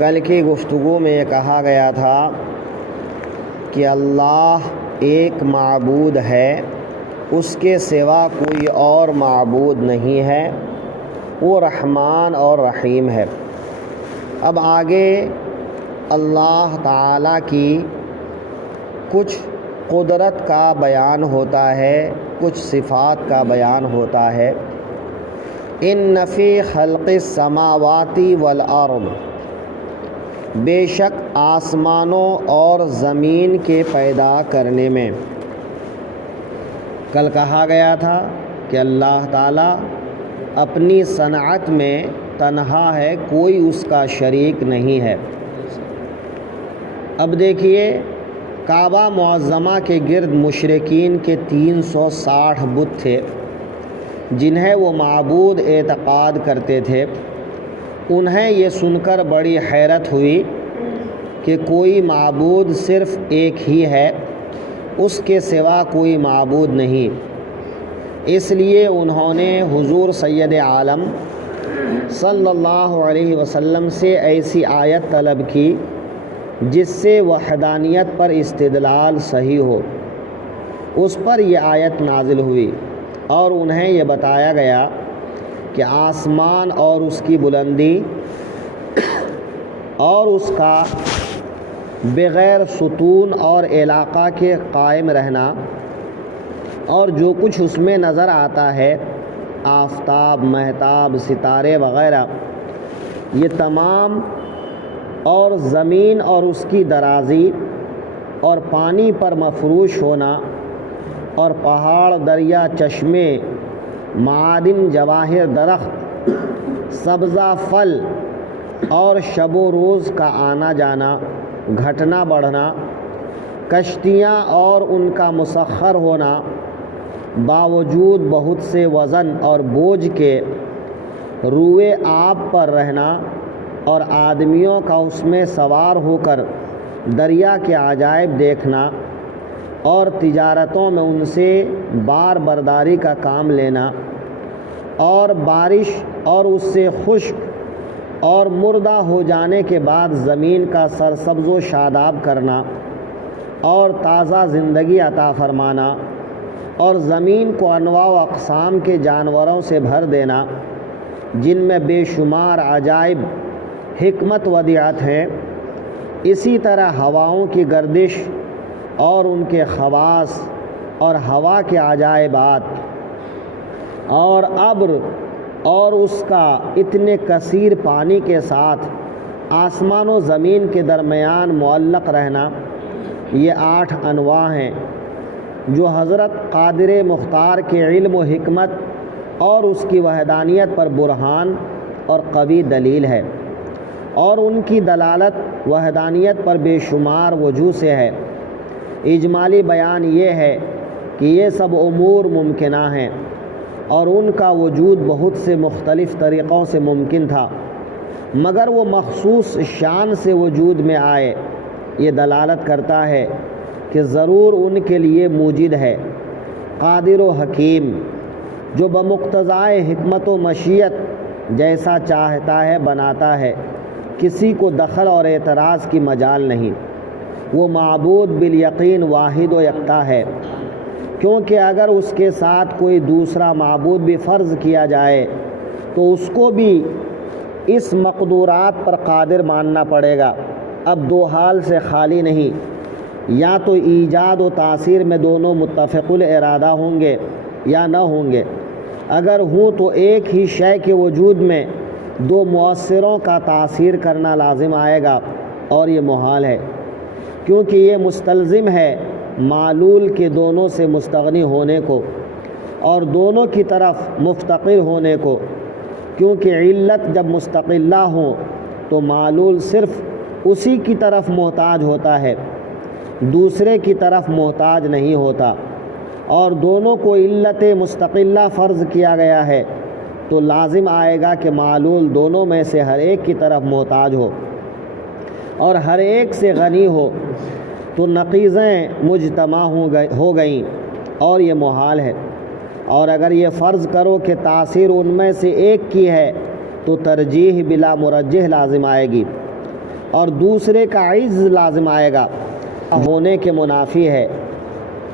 کل کی گفتگو میں یہ کہا گیا تھا کہ اللہ ایک معبود ہے، اس کے سوا کوئی اور معبود نہیں ہے، وہ رحمان اور رحیم ہے۔ اب آگے اللہ تعالیٰ کی کچھ قدرت کا بیان ہوتا ہے، کچھ صفات کا بیان ہوتا ہے۔ ان فی خلق السماوات والارض، بے شک آسمانوں اور زمین کے پیدا کرنے میں۔ کل کہا گیا تھا کہ اللہ تعالیٰ اپنی صنعت میں تنہا ہے، کوئی اس کا شریک نہیں ہے۔ اب دیکھیے، کعبہ معظمہ کے گرد مشرکین کے 360 بت تھے جنہیں وہ معبود اعتقاد کرتے تھے۔ انہیں یہ سن کر بڑی حیرت ہوئی کہ کوئی معبود صرف ایک ہی ہے، اس کے سوا کوئی معبود نہیں۔ اس لیے انہوں نے حضور سید عالم صلی اللہ علیہ وسلم سے ایسی آیت طلب کی جس سے وحدانیت پر استدلال صحیح ہو۔ اس پر یہ آیت نازل ہوئی اور انہیں یہ بتایا گیا کہ آسمان اور اس کی بلندی اور اس کا بغیر ستون اور علاقہ کے قائم رہنا اور جو کچھ اس میں نظر آتا ہے، آفتاب، مہتاب، ستارے وغیرہ، یہ تمام، اور زمین اور اس کی درازی اور پانی پر مفروش ہونا اور پہاڑ، دریا، چشمے، معادن، جواہر، درخت، سبزہ، پھل اور شب و روز کا آنا جانا، گھٹنا بڑھنا، کشتیاں اور ان کا مسخر ہونا، باوجود بہت سے وزن اور بوجھ کے روئے آب پر رہنا اور آدمیوں کا اس میں سوار ہو کر دریا کے عجائب دیکھنا اور تجارتوں میں ان سے بار برداری کا کام لینا اور بارش اور اس سے خشک اور مردہ ہو جانے کے بعد زمین کا سرسبز و شاداب کرنا اور تازہ زندگی عطا فرمانا اور زمین کو انواع و اقسام کے جانوروں سے بھر دینا جن میں بے شمار عجائب، حکمت ودیعت ہیں۔ اسی طرح ہواؤں کی گردش اور ان کے خواص اور ہوا کے عجائبات اور ابر اور اس کا اتنے کثیر پانی کے ساتھ آسمان و زمین کے درمیان معلق رہنا، یہ 8 انواع ہیں جو حضرت قادر مختار کے علم و حکمت اور اس کی وحدانیت پر برہان اور قوی دلیل ہے، اور ان کی دلالت وحدانیت پر بے شمار وجوہ سے ہے۔ اجمالی بیان یہ ہے کہ یہ سب امور ممکنہ ہیں اور ان کا وجود بہت سے مختلف طریقوں سے ممکن تھا، مگر وہ مخصوص شان سے وجود میں آئے۔ یہ دلالت کرتا ہے کہ ضرور ان کے لیے موجد ہے، قادر و حکیم، جو بمقتضائے حکمت و مشیت جیسا چاہتا ہے بناتا ہے، کسی کو دخل اور اعتراض کی مجال نہیں۔ وہ معبود بالیقین واحد و یکتا ہے، کیونکہ اگر اس کے ساتھ کوئی دوسرا معبود بھی فرض کیا جائے تو اس کو بھی اس مقدورات پر قادر ماننا پڑے گا۔ اب 2 حال سے خالی نہیں، یا تو ایجاد و تاثیر میں دونوں متفق الارادہ ہوں گے یا نہ ہوں گے۔ اگر ہوں تو ایک ہی شے کے وجود میں 2 مؤثروں کا تاثیر کرنا لازم آئے گا، اور یہ محال ہے، کیونکہ یہ مستلزم ہے معلول کے دونوں سے مستغنی ہونے کو اور دونوں کی طرف مفتقر ہونے کو، کیونکہ علت جب مستقلہ ہوں تو معلول صرف اسی کی طرف محتاج ہوتا ہے، دوسرے کی طرف محتاج نہیں ہوتا، اور دونوں کو علت مستقلہ فرض کیا گیا ہے تو لازم آئے گا کہ معلول دونوں میں سے ہر ایک کی طرف محتاج ہو اور ہر ایک سے غنی ہو، تو نقیضیں مجتمع ہو گئیں، اور یہ محال ہے۔ اور اگر یہ فرض کرو کہ تاثیر ان میں سے ایک کی ہے تو ترجیح بلا مرجح لازم آئے گی، اور دوسرے کا عز لازم آئے گا ہونے کے منافی ہے۔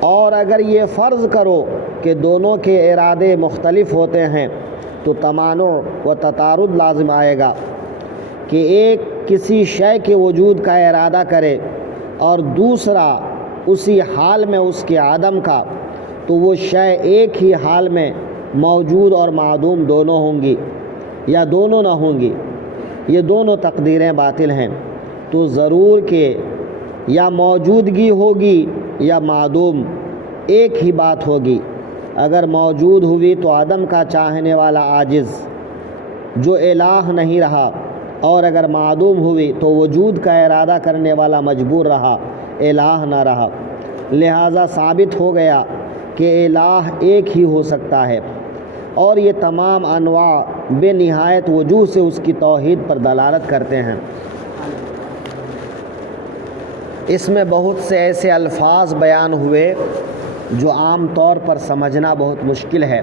اور اگر یہ فرض کرو کہ دونوں کے ارادے مختلف ہوتے ہیں تو تمانع و تطارد لازم آئے گا کہ ایک کسی شے کے وجود کا ارادہ کرے اور دوسرا اسی حال میں اس کے عدم کا، تو وہ شے ایک ہی حال میں موجود اور معدوم دونوں ہوں گی یا دونوں نہ ہوں گی، یہ دونوں تقدیریں باطل ہیں۔ تو ضرور کہ یا موجودگی ہوگی یا معدوم، ایک ہی بات ہوگی۔ اگر موجود ہوئی تو عدم کا چاہنے والا عاجز جو الہ نہیں رہا، اور اگر معدوم ہوئی تو وجود کا ارادہ کرنے والا مجبور رہا، الہ نہ رہا۔ لہٰذا ثابت ہو گیا کہ الہ ایک ہی ہو سکتا ہے، اور یہ تمام انواع بے نہایت وجوہ سے اس کی توحید پر دلالت کرتے ہیں۔ اس میں بہت سے ایسے الفاظ بیان ہوئے جو عام طور پر سمجھنا بہت مشکل ہے۔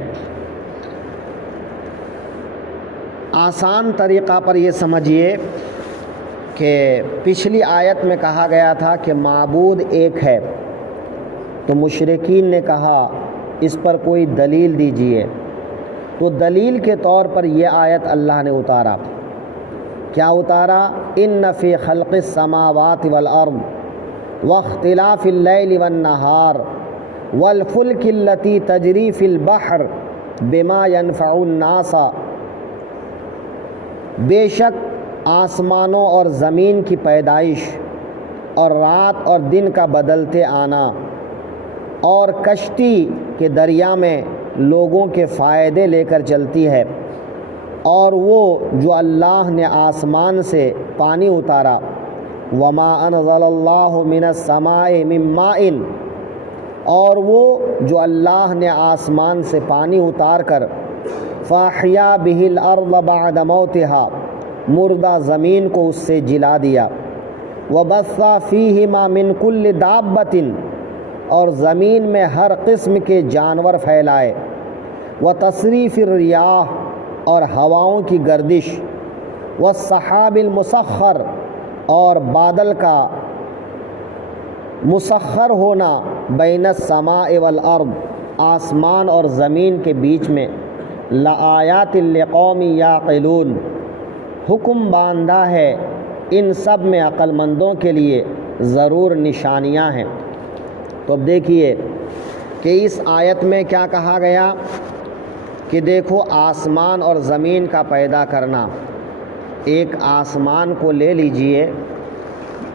آسان طریقہ پر یہ سمجھیے کہ پچھلی آیت میں کہا گیا تھا کہ معبود ایک ہے، تو مشرکین نے کہا اس پر کوئی دلیل دیجئے، تو دلیل کے طور پر یہ آیت اللہ نے اتارا۔ کیا اتارا؟ ان فی خلق السماوات والارض واختلاف اللیل والنہار والفلک التی تجری فی البحر بما ینفع الناس، بے شک آسمانوں اور زمین کی پیدائش اور رات اور دن کا بدلتے آنا اور کشتی کے دریا میں لوگوں کے فائدے لے کر چلتی ہے، اور وہ جو اللہ نے آسمان سے پانی اتارا، وما انزل اللہ من السماء من ماء، اور وہ جو اللہ نے آسمان سے پانی اتار کر فاحیا بہ الارض بعد موتها، مردہ زمین کو اس سے جلا دیا، وبث فیہما من کل دابۃ، اور زمین میں ہر قسم کے جانور پھیلائے، وتصریف الریاح، اور ہواؤں کی گردش، والسحاب المسخر، اور بادل کا مسخر ہونا، بین السماء والارض، آسمان اور زمین کے بیچ میں، لآیات لقوم یعقلون، حکم باندھا ہے ان سب میں عقل مندوں کے لیے ضرور نشانیاں ہیں۔ تو اب دیکھیے کہ اس آیت میں کیا کہا گیا کہ دیکھو آسمان اور زمین کا پیدا کرنا، ایک آسمان کو لے لیجئے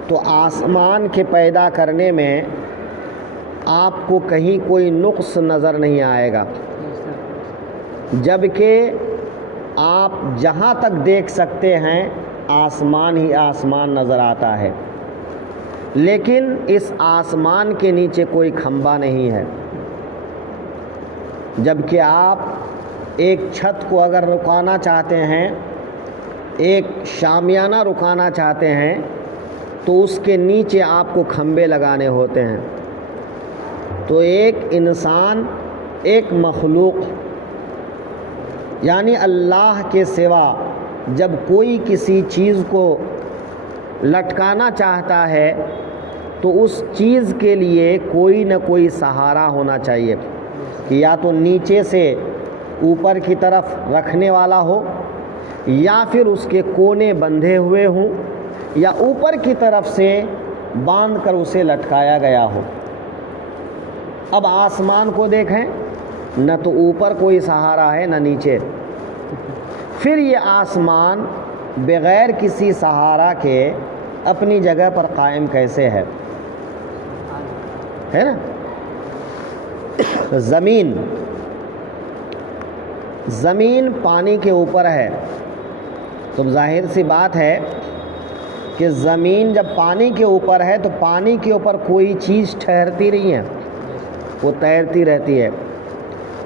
تو آسمان کے پیدا کرنے میں آپ کو کہیں کوئی نقص نظر نہیں آئے گا، جبکہ آپ جہاں تک دیکھ سکتے ہیں آسمان ہی آسمان نظر آتا ہے، لیکن اس آسمان کے نیچے کوئی کھمبا نہیں ہے۔ جبکہ آپ ایک چھت کو اگر رکانا چاہتے ہیں، ایک شامیانہ رکانا چاہتے ہیں، تو اس کے نیچے آپ کو کھمبے لگانے ہوتے ہیں۔ تو ایک انسان، ایک مخلوق، یعنی اللہ کے سوا جب کوئی کسی چیز کو لٹکانا چاہتا ہے تو اس چیز کے لیے کوئی نہ کوئی سہارا ہونا چاہیے، کہ یا تو نیچے سے اوپر کی طرف رکھنے والا ہو، یا پھر اس کے کونے بندھے ہوئے ہوں، یا اوپر کی طرف سے باندھ کر اسے لٹکایا گیا ہو۔ اب آسمان کو دیکھیں، نہ تو اوپر کوئی سہارا ہے نہ نیچے، پھر یہ آسمان بغیر کسی سہارا کے اپنی جگہ پر قائم کیسے ہے نا؟ زمین پانی کے اوپر ہے، تو ظاہر سی بات ہے کہ زمین جب پانی کے اوپر ہے تو پانی کے اوپر کوئی چیز ٹھہرتی نہیں ہے، وہ تیرتی رہتی ہے۔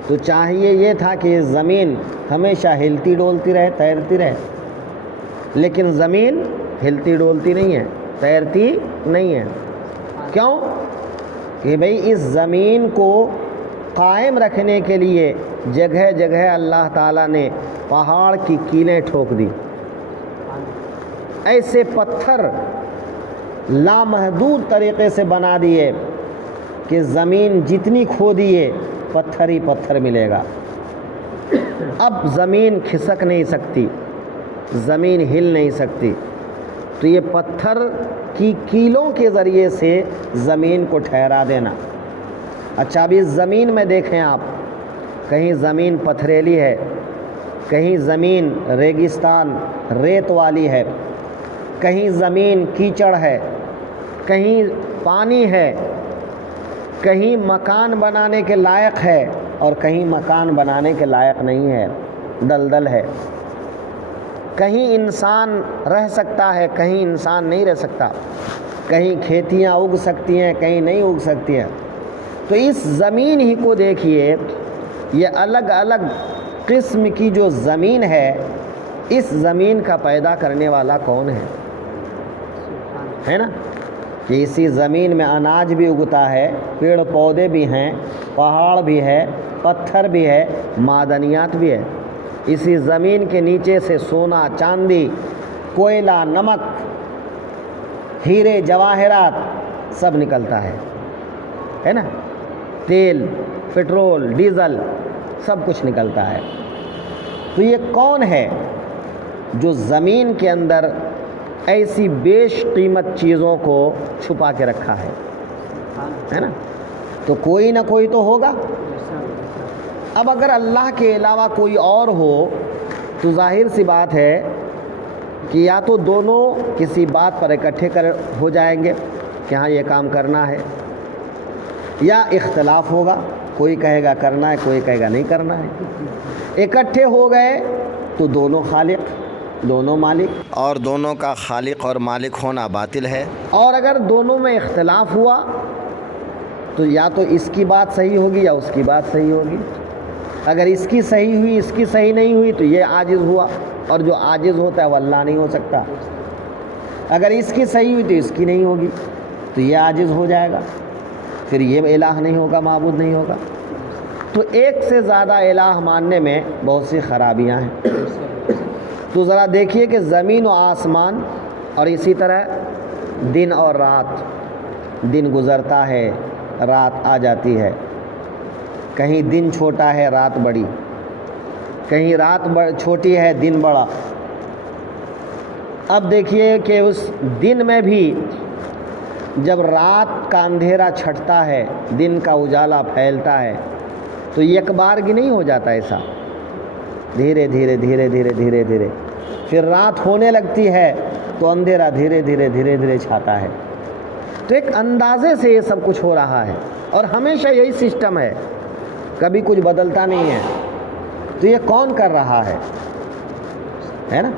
تو چاہیے یہ تھا کہ زمین ہمیشہ ہلتی ڈولتی رہے، تیرتی رہے، لیکن زمین ہلتی ڈولتی نہیں ہے، تیرتی نہیں ہے۔ کیوں؟ کہ بھئی اس زمین کو قائم رکھنے کے لیے جگہ جگہ اللہ تعالیٰ نے پہاڑ کی کیلیں ٹھوک دی، ایسے پتھر لامحدود طریقے سے بنا دیے کہ زمین جتنی کھودیے پتھر ہی پتھر ملے گا. اب زمین کھسک نہیں سکتی، زمین ہل نہیں سکتی، تو یہ پتھر کی کیلوں کے ذریعے سے زمین کو ٹھہرا دینا. اچھا اب اس زمین میں دیکھیں آپ، کہیں زمین پتھریلی ہے، کہیں زمین ریگستان ریت والی ہے، کہیں زمین کیچڑ ہے، کہیں پانی ہے، کہیں مکان بنانے کے لائق ہے اور کہیں مکان بنانے کے لائق نہیں ہے، دلدل ہے. کہیں انسان رہ سکتا ہے، کہیں انسان نہیں رہ سکتا، کہیں کھیتیاں اگ سکتی ہیں، کہیں نہیں اگ سکتی ہیں. تو اس زمین ہی کو دیکھیے، یہ الگ الگ قسم کی جو زمین ہے، اس زمین کا پیدا کرنے والا کون ہے نا؟ کہ اسی زمین میں اناج بھی اگتا ہے، پیڑ پودے بھی ہیں، پہاڑ بھی ہے، پتھر بھی ہے، معدنیات بھی ہے. اسی زمین کے نیچے سے سونا، چاندی، کوئلہ، نمک، ہیرے جواہرات سب نکلتا ہے نا؟ تیل، پٹرول، ڈیزل سب کچھ نکلتا ہے. تو یہ کون ہے جو زمین کے اندر ایسی بیش قیمت چیزوں کو چھپا کے رکھا ہے نا؟ تو کوئی نہ کوئی تو ہوگا. اب اگر اللہ کے علاوہ کوئی اور ہو تو ظاہر سی بات ہے کہ یا تو دونوں کسی بات پر اکٹھے ہو جائیں گے کہ ہاں یہ کام کرنا ہے، یا اختلاف ہوگا، کوئی کہے گا کرنا ہے، کوئی کہے گا نہیں کرنا ہے. اکٹھے ہو گئے تو دونوں خالق، دونوں مالک، اور دونوں کا خالق اور مالک ہونا باطل ہے. اور اگر دونوں میں اختلاف ہوا تو یا تو اس کی بات صحیح ہوگی یا اس کی بات صحیح ہوگی. اگر اس کی صحیح ہوئی، اس کی صحیح نہیں ہوئی تو یہ عاجز ہوا، اور جو عاجز ہوتا ہے وہ اللہ نہیں ہو سکتا. اگر اس کی صحیح ہوئی تو اس کی نہیں ہوگی تو یہ عاجز ہو جائے گا، پھر یہ الہ نہیں ہوگا، معبود نہیں ہوگا. تو ایک سے زیادہ الہ ماننے میں بہت سی خرابیاں ہیں. تو ذرا دیکھیے کہ زمین و آسمان، اور اسی طرح دن اور رات، دن گزرتا ہے، رات آ جاتی ہے، کہیں دن چھوٹا ہے رات بڑی، کہیں رات چھوٹی ہے دن بڑا. اب دیکھیے کہ اس دن میں بھی جب رات کا اندھیرا چھٹتا ہے، دن کا اجالا پھیلتا ہے، تو ایک بار کی نہیں ہو جاتا ایسا، دھیرے دھیرے دھیرے دھیرے دھیرے دھیرے پھر رات ہونے لگتی ہے تو اندھیرا دھیرے دھیرے دھیرے دھیرے چھاتا ہے. تو ایک اندازے سے یہ سب کچھ ہو رہا ہے، اور ہمیشہ یہی سسٹم ہے، کبھی کچھ بدلتا نہیں ہے. تو یہ کون کر رہا ہے نا؟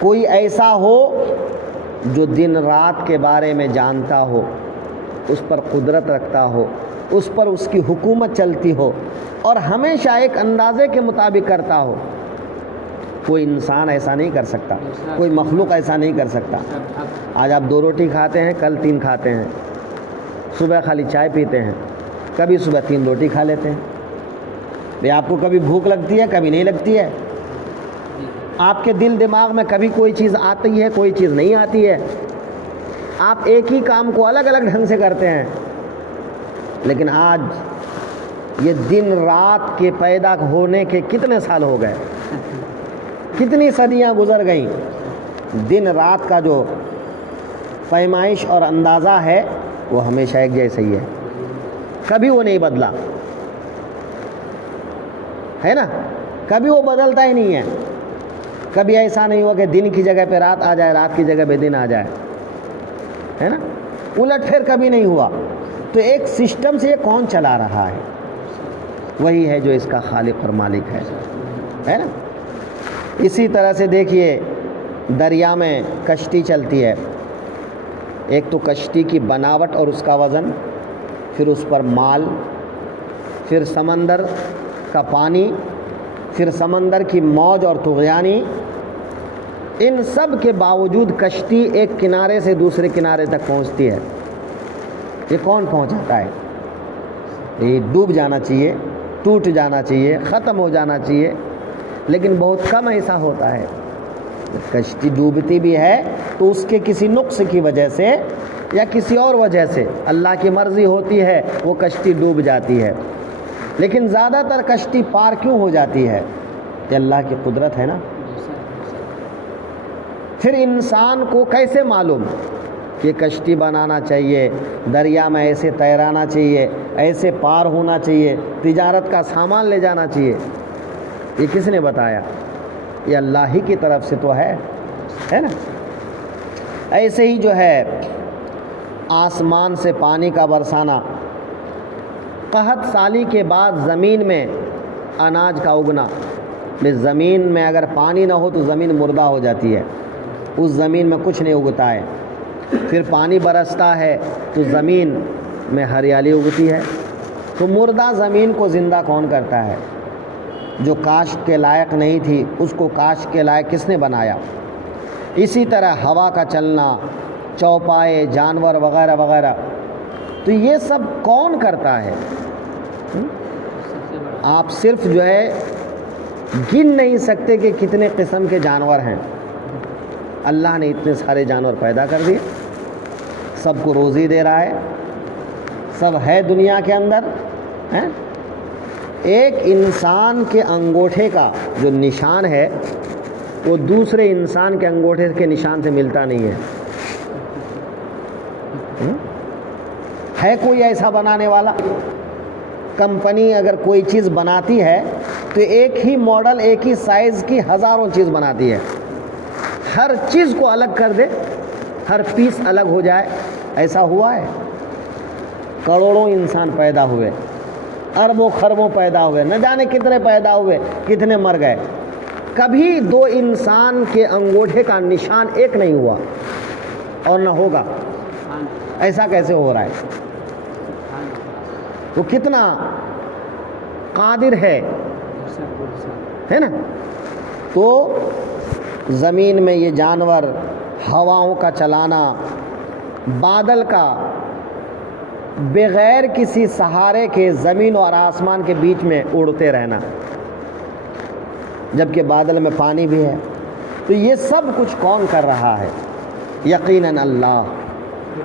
کوئی ایسا ہو جو دن رات کے بارے میں جانتا ہو، اس پر قدرت رکھتا ہو، اس پر اس کی حکومت چلتی ہو، اور ہمیشہ ایک اندازے کے مطابق کرتا ہو. کوئی انسان ایسا نہیں کر سکتا، کوئی مخلوق ایسا نہیں کر سکتا. آج آپ 2 روٹی کھاتے ہیں، کل 3 کھاتے ہیں، صبح خالی چائے پیتے ہیں، کبھی صبح 3 روٹی کھا لیتے ہیں. بھئی آپ کو کبھی بھوک لگتی ہے، کبھی نہیں لگتی ہے. آپ کے دل دماغ میں کبھی کوئی چیز آتی ہے، کوئی چیز نہیں آتی ہے. آپ ایک ہی کام کو الگ الگ ڈھنگ سے کرتے ہیں. لیکن آج یہ دن رات کے پیدا ہونے کے کتنے سال ہو گئے، کتنی صدیاں گزر گئیں. دن رات کا جو پیمائش اور اندازہ ہے وہ ہمیشہ ایک جیسا ہی ہے، کبھی وہ نہیں بدلا ہے نا؟ کبھی وہ بدلتا ہی نہیں ہے. کبھی ایسا نہیں ہوا کہ دن کی جگہ پہ رات آ جائے، رات کی جگہ پہ دن آ جائے، ہے نا؟ الٹ پھر کبھی نہیں ہوا. تو ایک سسٹم سے یہ کون چلا رہا ہے؟ وہی ہے جو اس کا خالق اور مالک ہے نا؟ اسی طرح سے دیکھیے دریا میں کشتی چلتی ہے. ایک تو کشتی کی بناوٹ اور اس کا وزن، پھر اس پر مال، پھر سمندر کا پانی، پھر سمندر کی موج اور طغیانی. ان سب کے باوجود کشتی ایک کنارے سے دوسرے کنارے تک پہنچتی ہے. یہ کون پہنچاتا ہے؟ یہ ڈوب جانا چاہیے، ٹوٹ جانا چاہیے، ختم ہو جانا چاہیے، لیکن بہت کم ایسا ہوتا ہے. کشتی ڈوبتی بھی ہے تو اس کے کسی نقص کی وجہ سے یا کسی اور وجہ سے، اللہ کی مرضی ہوتی ہے وہ کشتی ڈوب جاتی ہے، لیکن زیادہ تر کشتی پار کیوں ہو جاتی ہے؟ یہ اللہ کی قدرت ہے نا۔ پھر انسان کو کیسے معلوم کہ کشتی بنانا چاہیے، دریا میں ایسے تیرانا چاہیے، ایسے پار ہونا چاہیے، تجارت کا سامان لے جانا چاہیے؟ یہ کس نے بتایا؟ یہ اللہ ہی کی طرف سے تو ہے نا۔ ایسے ہی جو ہے آسمان سے پانی کا برسانا، قحط سالی کے بعد زمین میں اناج کا اگنا۔ زمین میں اگر پانی نہ ہو تو زمین مردہ ہو جاتی ہے، اس زمین میں کچھ نہیں اگتا ہے۔ پھر پانی برستا ہے تو زمین میں ہریالی اگتی ہے۔ تو مردہ زمین کو زندہ کون کرتا ہے؟ جو کاشت کے لائق نہیں تھی اس کو کاشت کے لائق کس نے بنایا؟ اسی طرح ہوا کا چلنا، چوپائے، جانور وغیرہ وغیرہ، تو یہ سب کون کرتا ہے؟ آپ صرف جو ہے گن نہیں سکتے کہ کتنے قسم کے جانور ہیں۔ اللہ نے اتنے سارے جانور پیدا کر دیے، سب کو روزی دے رہا ہے، سب ہے دنیا کے اندر ہیں۔ ایک انسان کے انگوٹھے کا جو نشان ہے وہ دوسرے انسان کے انگوٹھے کے نشان سے ملتا نہیں ہے۔ ہے کوئی ایسا بنانے والا؟ کمپنی اگر کوئی چیز بناتی ہے تو ایک ہی ماڈل، ایک ہی سائز کی ہزاروں چیز بناتی ہے، ہر چیز کو الگ کر دے، ہر پیس الگ ہو جائے۔ ایسا ہوا ہے؟ کروڑوں انسان پیدا ہوئے، اربوں خربوں پیدا ہوئے، نہ جانے کتنے پیدا ہوئے، کتنے مر گئے، کبھی دو انسان کے انگوٹھے کا نشان ایک نہیں ہوا اور نہ ہوگا۔ ایسا کیسے ہو رہا ہے؟ وہ کتنا قادر ہے نا۔ تو زمین میں یہ جانور، ہواؤں کا چلانا، بادل کا بغیر کسی سہارے کے زمین اور آسمان کے بیچ میں اڑتے رہنا، جبکہ بادل میں پانی بھی ہے، تو یہ سب کچھ کون کر رہا ہے؟ یقیناً اللہ۔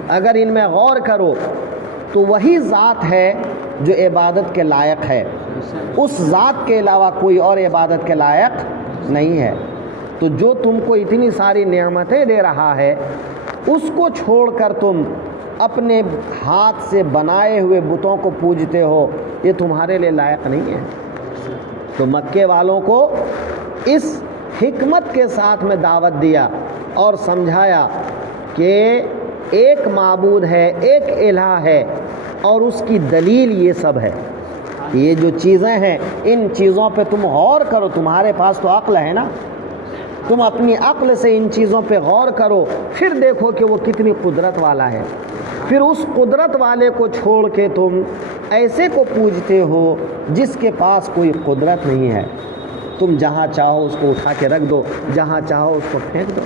اگر ان میں غور کرو تو وہی ذات ہے جو عبادت کے لائق ہے، اس ذات کے علاوہ کوئی اور عبادت کے لائق نہیں ہے۔ تو جو تم کو اتنی ساری نعمتیں دے رہا ہے، اس کو چھوڑ کر تم اپنے ہاتھ سے بنائے ہوئے بتوں کو پوجتے ہو، یہ تمہارے لیے لائق نہیں ہے۔ تو مکے والوں کو اس حکمت کے ساتھ میں دعوت دیا اور سمجھایا کہ ایک معبود ہے، ایک الہ ہے، اور اس کی دلیل یہ سب ہے۔ یہ جو چیزیں ہیں ان چیزوں پہ تم غور کرو، تمہارے پاس تو عقل ہے نا، تم اپنی عقل سے ان چیزوں پہ غور کرو، پھر دیکھو کہ وہ کتنی قدرت والا ہے۔ پھر اس قدرت والے کو چھوڑ کے تم ایسے کو پوجتے ہو جس کے پاس کوئی قدرت نہیں ہے۔ تم جہاں چاہو اس کو اٹھا کے رکھ دو، جہاں چاہو اس کو پھینک دو۔